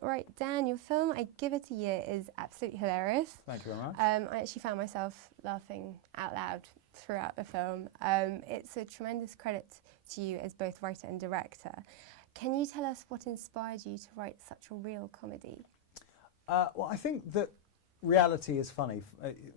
Right, Dan, your film, I Give It a Year, is absolutely hilarious. Thank you very much. I actually found myself laughing out loud throughout the film. It's a tremendous credit to you as both writer and director. Can you tell us what inspired you to write such a real comedy? Well, I think that reality is funny.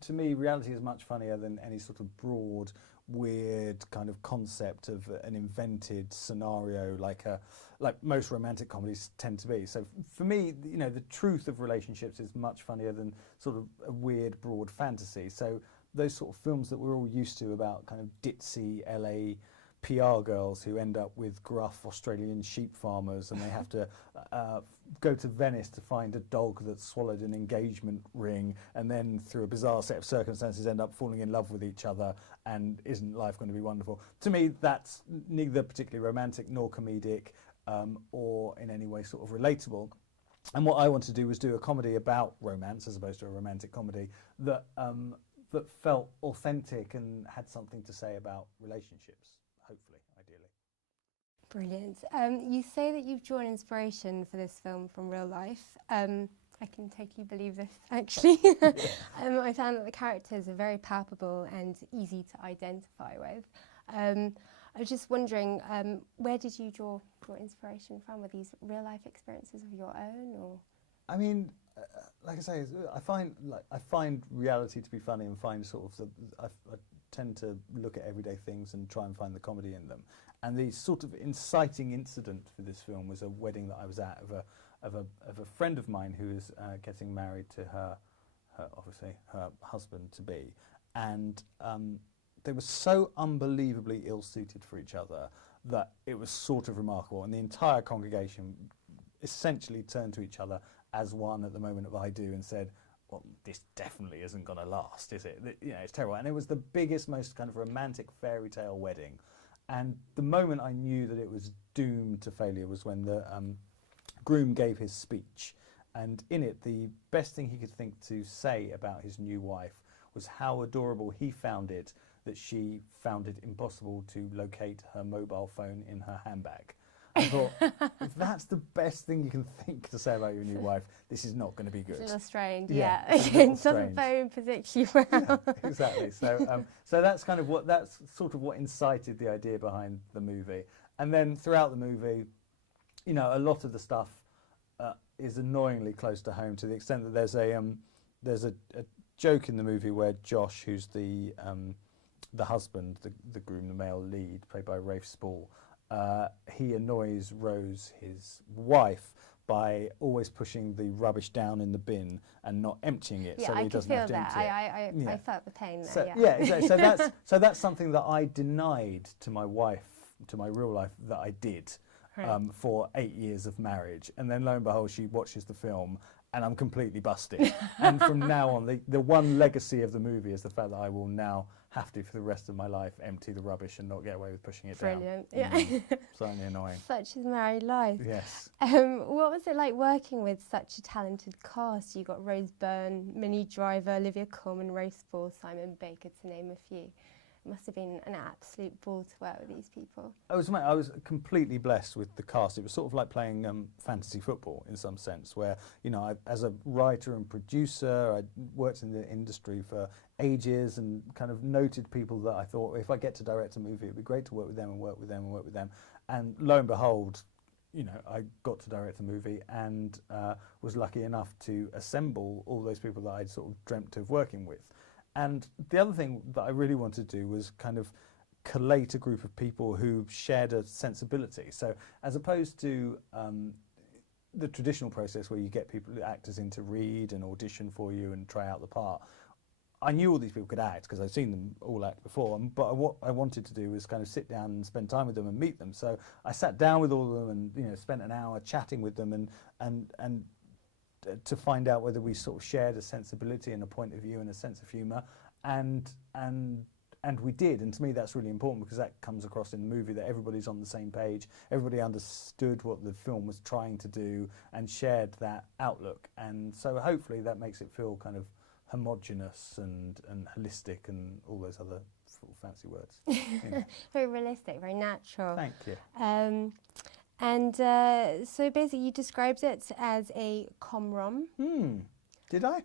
To me, reality is much funnier than any sort of broad, weird kind of concept of an invented scenario like most romantic comedies tend to be. So for me, you know, the truth of relationships is much funnier than sort of a weird, broad fantasy. So those sort of films that we're all used to about kind of ditzy LA PR girls who end up with gruff Australian sheep farmers and they have to go to Venice to find a dog that swallowed an engagement ring and then through a bizarre set of circumstances end up falling in love with each other, and isn't life going to be wonderful? To me, that's neither particularly romantic nor comedic or in any way sort of relatable. And what I wanted to do was do a comedy about romance as opposed to a romantic comedy that that felt authentic and had something to say about relationships. Hopefully, ideally. Brilliant. You say that you've drawn inspiration for this film from real life. I can totally believe this, actually. I found that the characters are very palpable and easy to identify with. I was just wondering, where did you draw inspiration from? Were these real life experiences of your own, or? I mean, like I say, I find reality to be funny, and find sort of I tend to look at everyday things and try and find the comedy in them. And the sort of inciting incident for this film was a wedding that I was at of a friend of mine who was getting married to her obviously her husband to be, and they were so unbelievably ill-suited for each other that it was sort of remarkable, and the entire congregation essentially turned to each other as one at the moment of I do and said, well, this definitely isn't going to last, is it? You know, it's terrible. And it was the biggest, most kind of romantic fairy tale wedding. And the moment I knew that it was doomed to failure was when the groom gave his speech. And in it, the best thing he could think to say about his new wife was how adorable he found it that she found it impossible to locate her mobile phone in her handbag. I thought, if that's the best thing you can think to say about your new wife, this is not going to be good. It's a little strange, yeah. It doesn't phone particularly well. Yeah, exactly. So, so that's kind of that's sort of what incited the idea behind the movie. And then throughout the movie, you know, a lot of the stuff is annoyingly close to home, to the extent that there's a joke in the movie where Josh, who's the husband, the groom, the male lead, played by Rafe Spall, he annoys Rose, his wife, by always pushing the rubbish down in the bin and not emptying it, so that he doesn't have to empty it. I felt the pain there. So, yeah, exactly. So that's something that I denied to my wife, to my real life, that I did for 8 years of marriage, and then lo and behold, she watches the film. And I'm completely busted. And from now on, the one legacy of the movie is the fact that I will now have to, for the rest of my life, empty the rubbish and not get away with pushing it down. Brilliant, yeah. Certainly annoying. Such is married life. Yes. What was it like working with such a talented cast? You got Rose Byrne, Minnie Driver, Olivia Colman, Rafe Spall, Simon Baker, to name a few. It must have been an absolute ball to work with these people. I was completely blessed with the cast. It was sort of like playing fantasy football in some sense, where, you know, as a writer and producer, I worked in the industry for ages and kind of noted people that I thought, if I get to direct a movie, it'd be great to work with them and work with them and work with them. And lo and behold, you know, I got to direct a movie and was lucky enough to assemble all those people that I'd sort of dreamt of working with. And the other thing that I really wanted to do was kind of collate a group of people who shared a sensibility. So as opposed to the traditional process where you get actors in to read and audition for you and try out the part, I knew all these people could act because I'd seen them all act before. But what I wanted to do was kind of sit down and spend time with them and meet them. So I sat down with all of them and, you know, spent an hour chatting with them and to find out whether we sort of shared a sensibility and a point of view and a sense of humour, and we did. And to me, that's really important because that comes across in the movie, that everybody's on the same page, everybody understood what the film was trying to do and shared that outlook. And so hopefully that makes it feel kind of homogenous and holistic and all those other fancy words. You know. Very realistic, very natural. Thank you. And so basically you described it as a com-rom. Did I?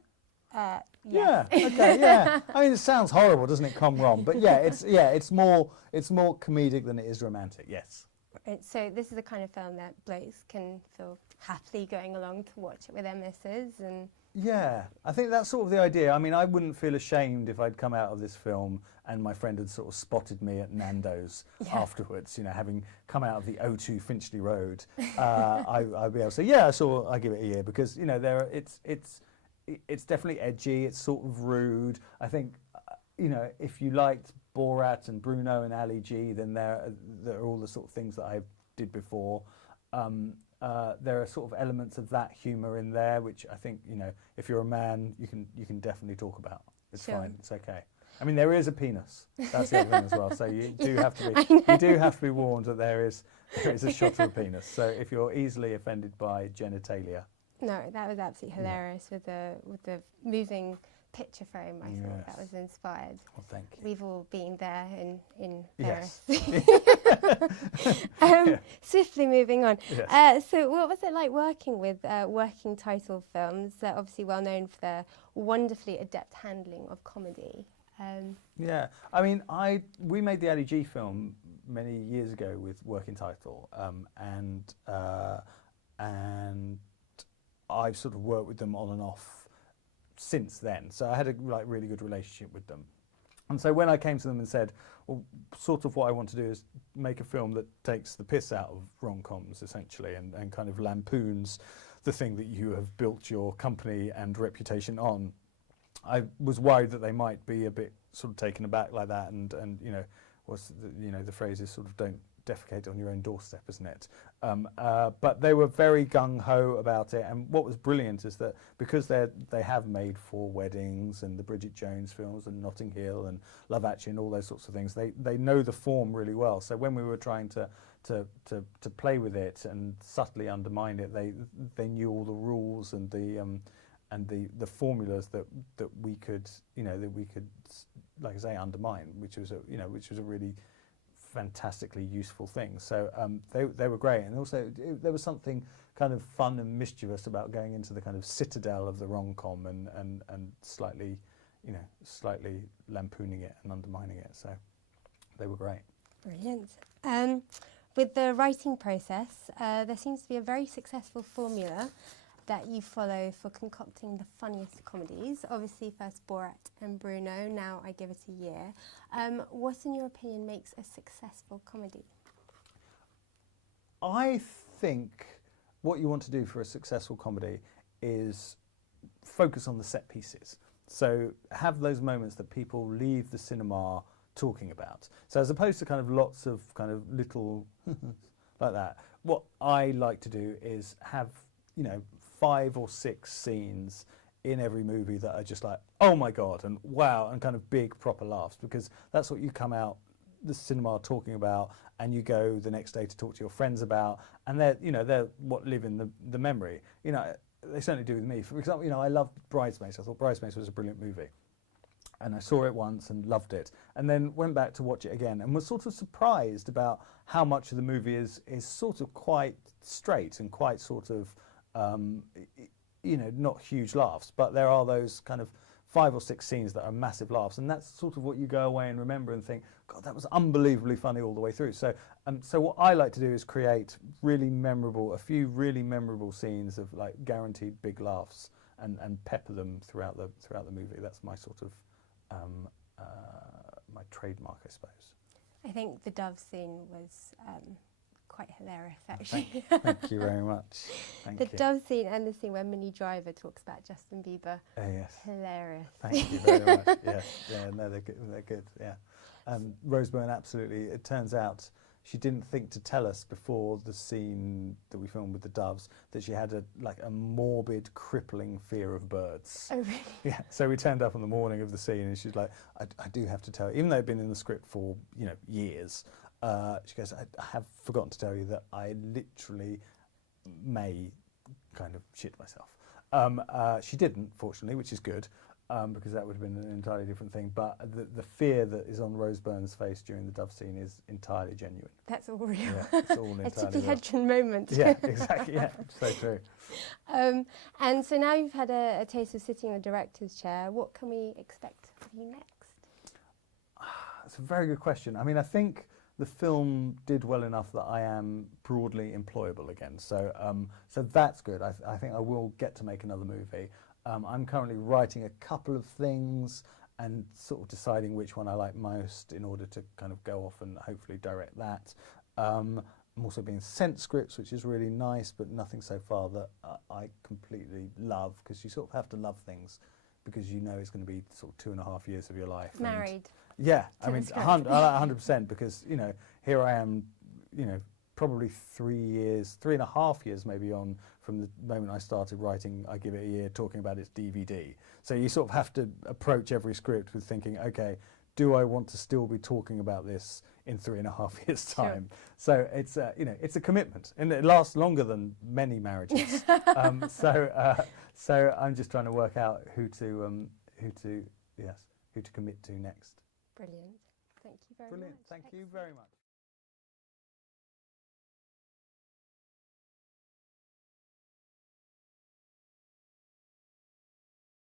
Yes. Yeah. Okay. Yeah. I mean, it sounds horrible, doesn't it? Com-rom, but it's more comedic than it is romantic. Yes. Right, so this is the kind of film that blokes can feel happily going along to watch it with their missus, and yeah, I think that's sort of the idea. I mean, I wouldn't feel ashamed if I'd come out of this film and my friend had sort of spotted me at Nando's afterwards, you know, having come out of the O2 Finchley Road. I'd be able to say, yeah, I give it a year, because, you know, it's definitely edgy, it's sort of rude. I think, you know, if you liked Borat and Bruno and Ali G, then there are all the sort of things that I did before. There are sort of elements of that humour in there, which I think, you know, if you're a man, you can definitely talk about. It's fine. It's okay. I mean, there is a penis. That's the other thing as well. So you do have to be warned that there is a shot of a penis. So if you're easily offended by genitalia. No, that was absolutely hilarious with the moving picture frame. I thought that was inspired. Well, thank you. We've all been there in Paris. Yes. Swiftly moving on. Yes. So what was it like working with working title films? They're obviously well known for their wonderfully adept handling of comedy. Yeah, I mean, we made the Ali G film many years ago with working title, and I've sort of worked with them on and off since then. So I had a really good relationship with them. And so when I came to them and said, well, sort of what I want to do is make a film that takes the piss out of rom-coms, essentially, and kind of lampoons the thing that you have built your company and reputation on, I was worried that they might be a bit sort of taken aback like that, and you know, the phrase is sort of don't defecate on your own doorstep, isn't it? But they were very gung-ho about it, and what was brilliant is that because they have made Four Weddings and the Bridget Jones films and Notting Hill and Love Actually and all those sorts of things, they know the form really well. So when we were trying to play with it and subtly undermine it, they knew all the rules and the formulas that we could, like I say, undermine, which was a really fantastically useful thing. So they were great, and also there was something kind of fun and mischievous about going into the kind of citadel of the rom-com and slightly lampooning it and undermining it. So they were great. Brilliant. With the writing process, there seems to be a very successful formula that you follow for concocting the funniest comedies. Obviously, first Borat and Bruno, now I Give It a Year. What, in your opinion, makes a successful comedy? I think what you want to do for a successful comedy is focus on the set pieces. So have those moments that people leave the cinema talking about. So as opposed to kind of lots of kind of little like that, what I like to do is have, 5 or 6 scenes in every movie that are just like, oh my God, and wow, and kind of big proper laughs, because that's what you come out the cinema talking about, and you go the next day to talk to your friends about, and they're what live in the memory. They certainly do with me. For example, I loved Bridesmaids. I thought Bridesmaids was a brilliant movie. And I saw it once and loved it, and then went back to watch it again and was sort of surprised about how much of the movie is sort of quite straight and quite sort of not huge laughs, but there are those kind of 5 or 6 scenes that are massive laughs, and that's sort of what you go away and remember and think, God, that was unbelievably funny all the way through. So what I like to do is create a few really memorable scenes of like guaranteed big laughs, and pepper them throughout the movie. That's my sort of my trademark, I suppose. I think the dove scene was quite hilarious, actually. Thank you very much. Thank the you. dove scene and the scene where Minnie Driver talks about Justin Bieber. Yes. Hilarious. Thank you very much. Yeah, no, they're good. They're good. Yeah. Rose Byrne, absolutely. It turns out she didn't think to tell us before the scene that we filmed with the doves that she had a morbid, crippling fear of birds. Oh, really? Yeah. So we turned up on the morning of the scene, and she's like, I do have to tell you, even though it'd been in the script for years. She goes, I have forgotten to tell you that I literally may kind of shit myself. She didn't, fortunately, which is good. because that would have been an entirely different thing. But the fear that is on Rose Byrne's face during the dove scene is entirely genuine. That's all real. Yeah, it's all A entirely Tippi real. Hedren moment. Yeah, exactly. Yeah, so true. And so now you've had a taste of sitting in the director's chair. What can we expect of you next? That's a very good question. I mean, I think the film did well enough that I am broadly employable again. So, so that's good. I think I will get to make another movie. I'm currently writing a couple of things and sort of deciding which one I like most in order to kind of go off and hopefully direct that. I'm also being sent scripts, which is really nice, but nothing so far that I completely love, because you sort of have to love things because you know it's going to be sort of 2.5 years of your life. Married. Yeah, I To mean, the script. 100%, because, you know, here I am, you know, probably 3.5 years maybe on from the moment I started writing I Give It a Year, talking about its DVD. So you sort of have to approach every script with thinking, okay, do I want to still be talking about this in 3.5 years' time? Sure. So it's you know, it's a commitment, and it lasts longer than many marriages. So I'm just trying to work out who to commit to next. Brilliant. Thank you very Brilliant. much. Thank you Excellent. very much.